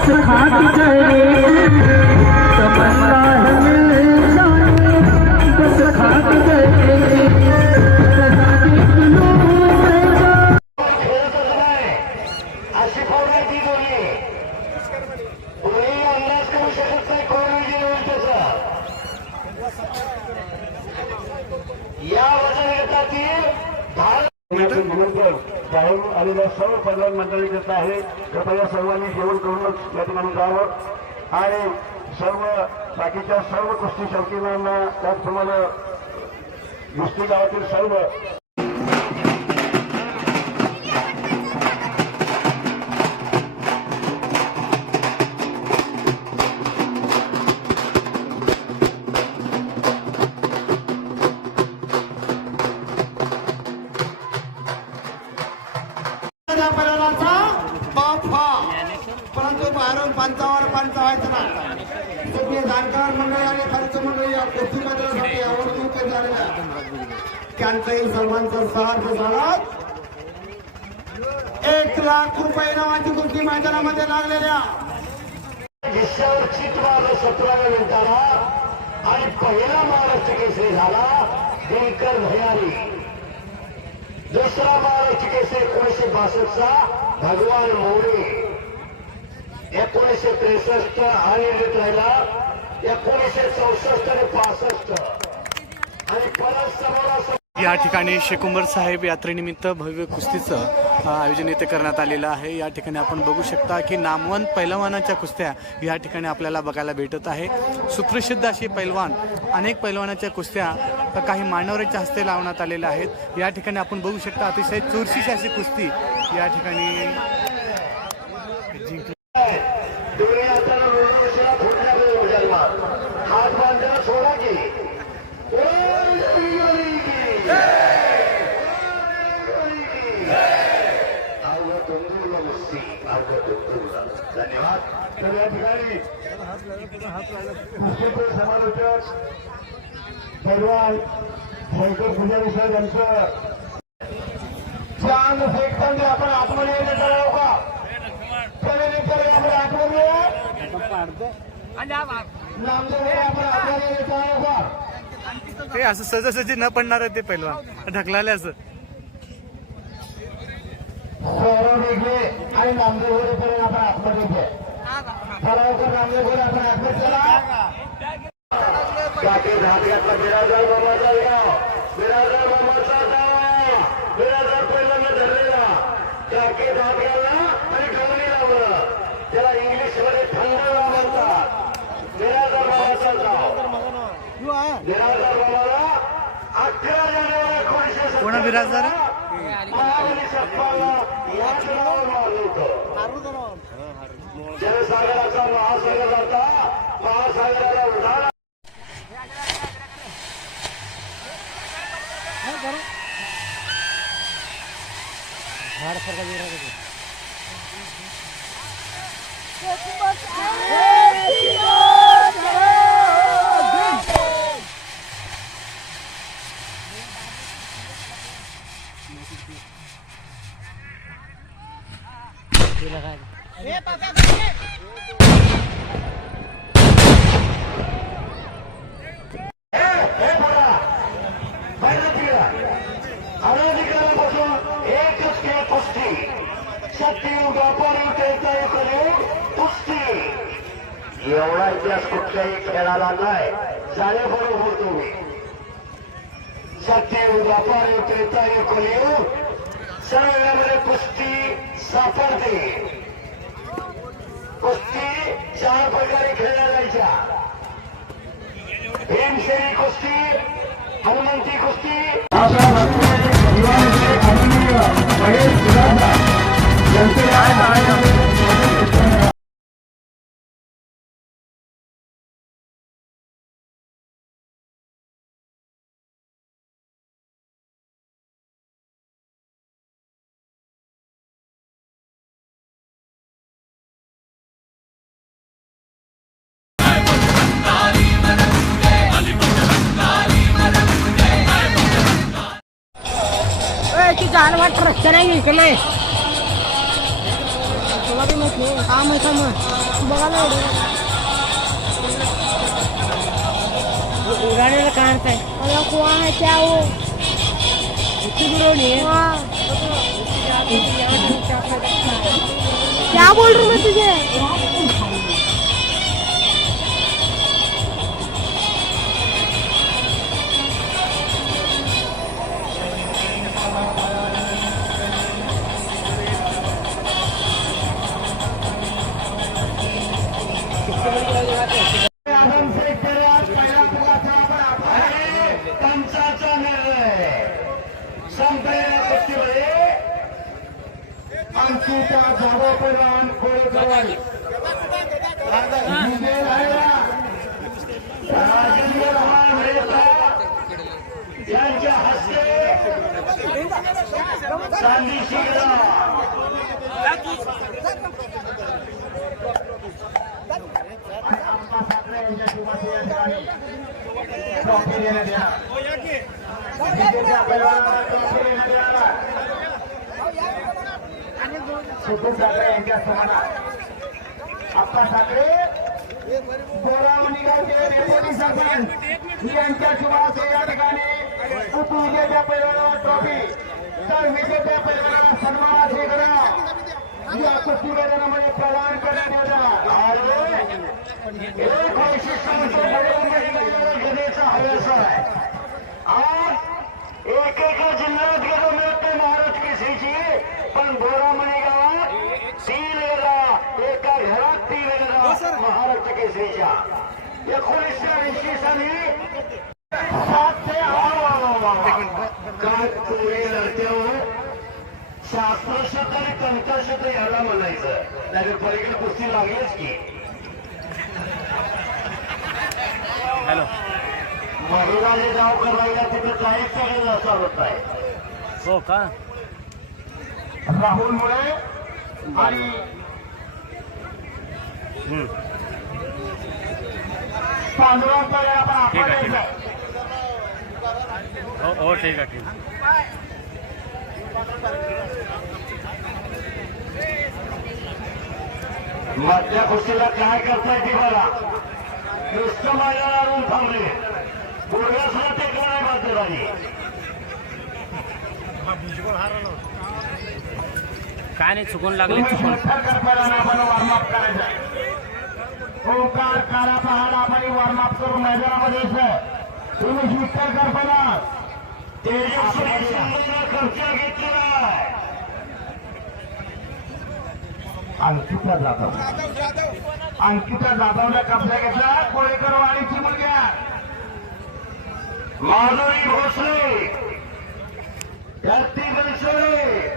अशी पंधरा आहे कृपया सर्वांनी जेवण करूनच या ठिकाणी जावं. आणि सर्व बाकीच्या सर्व कुस्ती शौकीनांना त्याचप्रमाणे कुस्ती गावातील सर्व पंचावर पंच व्हायचं ना तुम्ही जाणकार मंडळी आणि खर्च मंडळी या कुस्ती मैदानासाठी आवर्जून कधी आलेल्या त्यांचाही सर्वांचा सहर्ष झाला. एक लाख रुपये नावाची कुस्ती मैदानामध्ये लागलेल्या. विषयावर चित मारलं सतराव्या मिनिटाला आणि पहिला महाराष्ट्र केसरी झाला दिनकर भयारी. दुसरा महाराष्ट्र केसरी एकोणीसशे बासष्टचा भगवान मोरे. एकोणीसशे त्रेसष्ट आयोजित राहिला एकोणीसशे चौसष्ट आणि पासष्ट. आणि परत समोरासमोर या ठिकाणी शेकुंबर साहेब यात्रेनिमित्त भव्य कुस्तीचं आयोजन येथे करण्यात आलेलं आहे. या ठिकाणी आपण बघू शकता की नामवंत पैलवानाच्या कुस्त्या या ठिकाणी आपल्याला बघायला भेटत आहे. सुप्रसिद्ध अशी पैलवान अनेक पैलवानाच्या कुस्त्या काही मानवऱ्याच्या हस्ते लावण्यात आलेल्या आहेत. या ठिकाणी आपण बघू शकता अतिशय चुरशीची अशी कुस्ती या ठिकाणी पैलवान शंकर पुजारी साहेब यांचं चांद सेकंद आपण आतमध्ये येणे करावं का? त्यानंतर आपण आतमध्ये नामदेव आपण आतमध्ये का? ते असं सहजासहजी न पडणार आहे ते पैलवान. ढकलाले असं. सौरव वेगळे आणि नामदेव पर्यंत आपण आतमध्ये नामदेव आपण आतमध्ये चला काटे धाब्यातला बिराजदार बाबाचा गाव बिराजदार बाबाचा गाव बिराजदार पहिल्यांदा धरलेला. काके धाब्याला आणि गवणी लावलं. त्याला इंग्लिशमध्ये थंड म्हणतात बिराजदार बाबाचा गाव बिराजदार बाबाला अकरा जानेवारी एकोणीसशे कोणा बिराजदार आहे? महाबली सप्पाला याच नावावर मारलं होतं जनसागराचा महासागर जाता महासागराला उधार अनाधिकारापासून एवढा इतिहास कुठल्याही खेळाला नाही. जाणीवपूर्वक बरोबर तुम्ही सत्य व्यापारी त्रेतायुग कलियुग सगळ्यामध्ये कुस्ती सापडते. कुस्ती चार प्रकारे खेळल्या जायच्या. भीमसेनी कुस्ती हनुमंती कुस्ती. जनतेला कुठला आहे हा। मग का मग बघायला उडाण्याला काय अर्थ आहे कुवा आहे त्या क्या बोल रही मैं तुझे? अंकिता जाधव प्रधान कोळेकरवाडी विजय राहिला राजेंद्र लहान मेहता यांच्या हस्ते चांदी शिगला ट्रॉफी देण्यात येणार विजेत्या पैलवानाला ट्रॉफी देण्यात येणार सुधीर ठाकरे यांच्या समाजात आप्पा ठाकरे गोरामणी गावचे डेप्युटी सरपंच. यांच्या शुभाचे या ठिकाणी उपविजेत्या पैलवानाला ट्रॉफी तर विजेत्या पैलवानाला हे करा या कुस्ती मैदानामध्ये प्रदान करण्यात येणार एक वैशिष्ट्य म्हणजे बरोबर घेण्याचा हव्यास आहे आज एक एक जिल्ह्यात गेलो मिळते महाराज केसरीची पण बोरामणी गावात तीन वेळा एका घरात तीन वेळा केसरीच्या एकोणीसशे ऐंशी साली शास्त्रशत आणि तंत्रशत याला म्हणायचं. नाही पलीकडे कुस्ती लागलीच की. हॅलो. महिलाने गाव करायला तिथे जायच सगळे असा होत आहे. हो का? राहुलमुळे आणि ठीक आहे, ठीक आपण हो हो ठीक आहे ठीक आहे. मधल्या कुस्तीला काय करताय ते बघा. नुसतं मैदानावरून थांबले. गुडघ्यासला टेकला नाही बाजूलानी काय नाही चुकून लागले चुकून. करायचं ओंकार काराचा पहाड आपण वॉर्मअप करून मैदानामध्ये यायचं. तुम्ही विठ्ठल करताना. खर्च घेतलेला अंकिता जाधव. अंकिता जाधवला कब्जा घेतला. कोळेकर वाडीची मुलग्या माधुरी भोसले. धरती बनसोडे.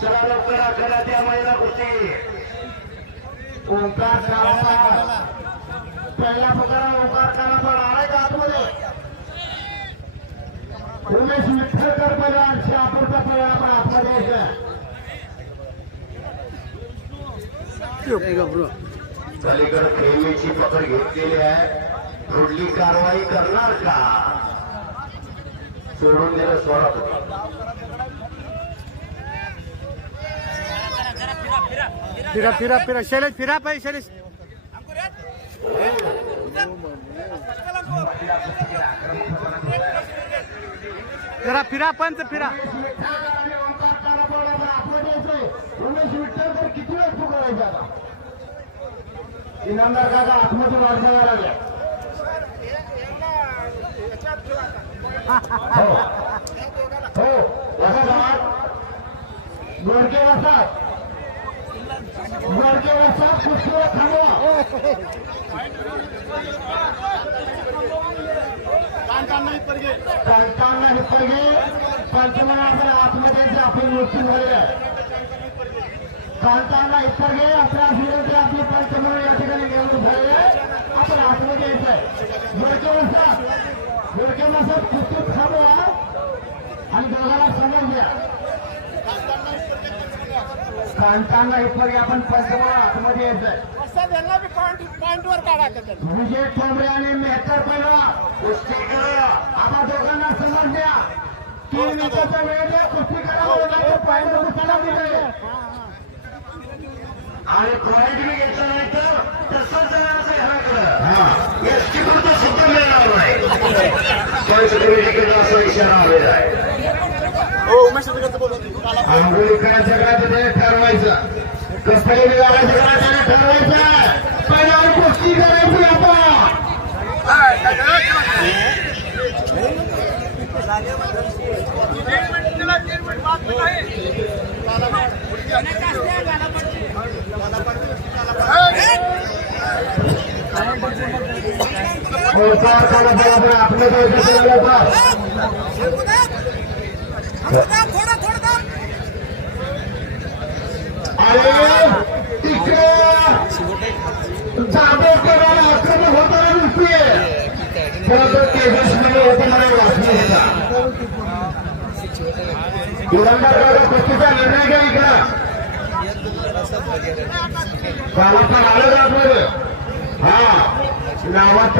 चला लवकर आखला त्या महिला कुस्ती. ओंकार पहिला पकड़ा ओंकार काराचा आलाय का आतमध्ये? उमेश विठ्ठलकर पहिला शहापूरचा पहिला पण आतमध्ये पलीकडे प्रेमीची पकड घेतलेली आहे. पुढली कारवाई करणार का? सोडून दिलं सोळा फिरा फिरा. फिरा शैलेश फिरा पाहिजे शैलेश। फिरा फिरा पंच फिरा। किती वेळ इनामदार काका वाढवायला लागल्या हो हो गोडके गोडके कुस्तीवर थांबवा कांतांना हे पहिले आपण आतमध्ये आपली मृत्यू झाली आहे कांतांना इतर आपल्या विरोधी आपली पंचमना या ठिकाणी निवडून आहे आपण आतमध्ये यायचंय गोडके वसात गोडके थांबवा आणि दोघांना समोर द्या कांतांना इतर आपण पंचमना आतमध्ये काढा विजय ठोंबरे आणि मेहतर पहिला कुस्ती करूया आता दोघांना समज द्या. तीन मिनिटाचा वेळ द्या. कुस्ती करा. पॉईंट चला तिथे आणि पॉईंट बी घ्यायचा नाही तर तसंच जायचं ह्याकडं एस टी सुद्धा मिळणार नाही. असा इशारा आलेला आहे. आंघोळी करायचं ठरवायचं कपडे बिघाडायचं का त्याने ठरवायचं पहिल्यावर कुस्ती करायची आपण मोटार काढा बरोबर आपलं पैसे केलं तर अरे तिकडे जांभेडकरांना आक्रमण होताना दिसतीये परंतु तेजस्वीने होते मला वाचलं होता. दुरंदार कुस्तीचा निर्णय घ्या इकडं. गावात आलं जात हा नावात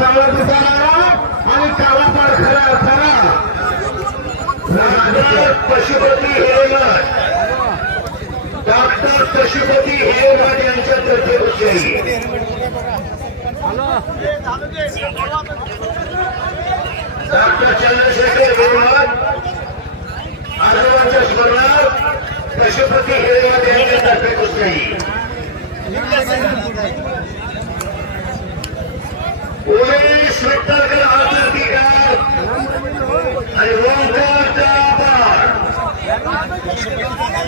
सावळा दिसायला आणि खरा पशुपती हेरमठ डॉक्टर पशुपती यांच्या तर्फे डॉक्टर चंद्रशेखर हेरमठ आजोबांच्या स्मरणात पशुपती हेरमठ यांच्या तर्फे कुस्ती उमेश विठ्ठलकर आरतीकार आणि ओंकार जाधव.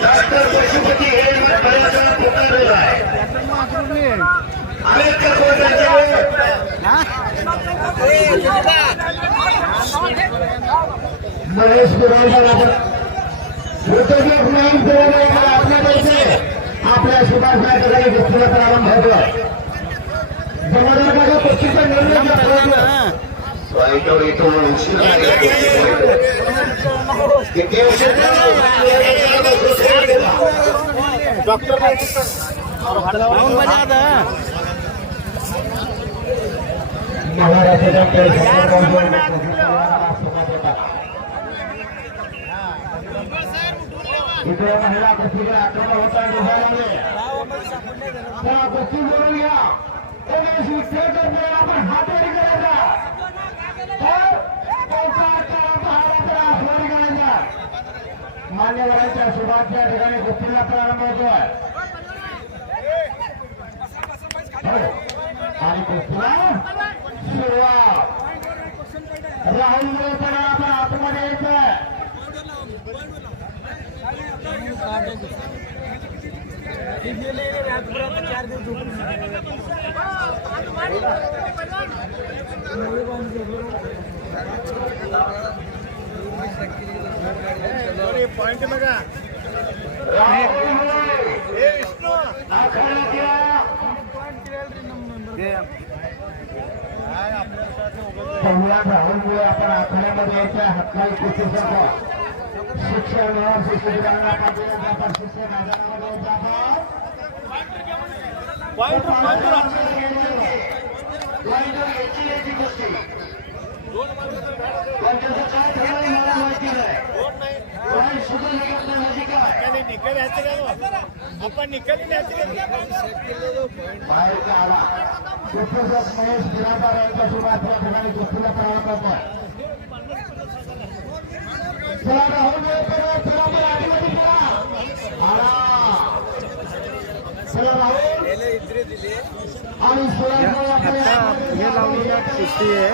डॉक्टर पशुपती हे बऱ्याचदा पुकारलेलं आहे आंबेडकर कोर्टाचे महेश पुरवठा आपण कृतज्ञ ज्ञान आपल्या पैसे करायला सुभाष गोष्टीला प्रारंभ होतो जमादार पक्षीचा निर्णय डॉक्टर महाराष्ट्राच्या इकडे महिला कुस्तीकडे आक्रमण होताना दिसायला लागले. त्या कुस्ती बोलून घ्या. आपण हातवारी करायचा. तर त्यांचा करायचा. मान्यवरांच्या या ठिकाणी कुस्तीला प्रारंभ होतोय. आणि कुस्तीला सुरुवात राहुल मुळे आपण आतमध्ये यायचंय संवाद राहुलमुळे आपण आखाड्यामध्ये यायच्या हातमाई कुस्तीसाठी शिक्षण शिक्षकांना पाठवलं जातात गोष्टी. त्याचं काय पण सुद्धा निघत महेश गिराकार यांच्या सुरुवात या ठिकाणी प्रारंभ चला चला चला. राहुल आणि हे लावलेल्या कुस्ती आहे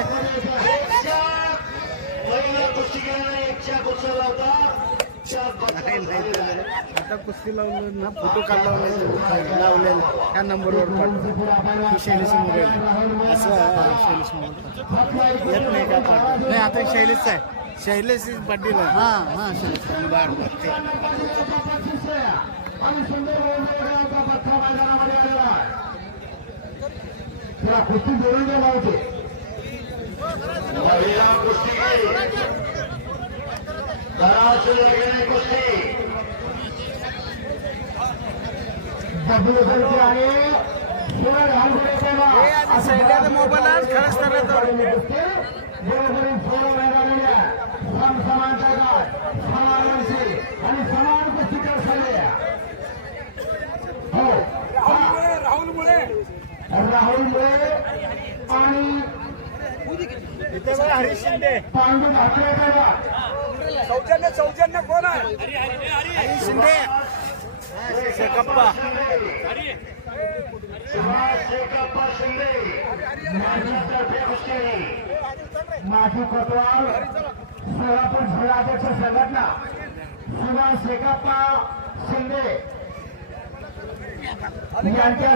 महिला कुस्तीगीरांना एकशे कुस्त्या लावतात आता कुस्ती लावलं ना फोटो काढला लावलेला त्या नंबरवर पाठव शैलेश मोबाईल असं शैलेश मोबाईल येत नाही का पाठव नाही आता शैलेश आहे. शैलेश पाटील हां हां शैलेश. बरं आहे कुस्ती जोडून द्या लावते. घराची लगेने कुस्ती मोबाईल आज खरंच आणि समान हो राहुल मुळे राहुल मुळे आणि हरीश शिंदे पांडू गाठ सौजन्य सौजन्य कोण आहे? शिंदे. शेकप्पा. सुभाष शेखप्पा शिंदे माजी तर्फे कुस्ती माजी कोतवाल सोलापूर जिल्हाध्यक्ष संघटना. सुभाष शेखप्पा शिंदे. यांच्या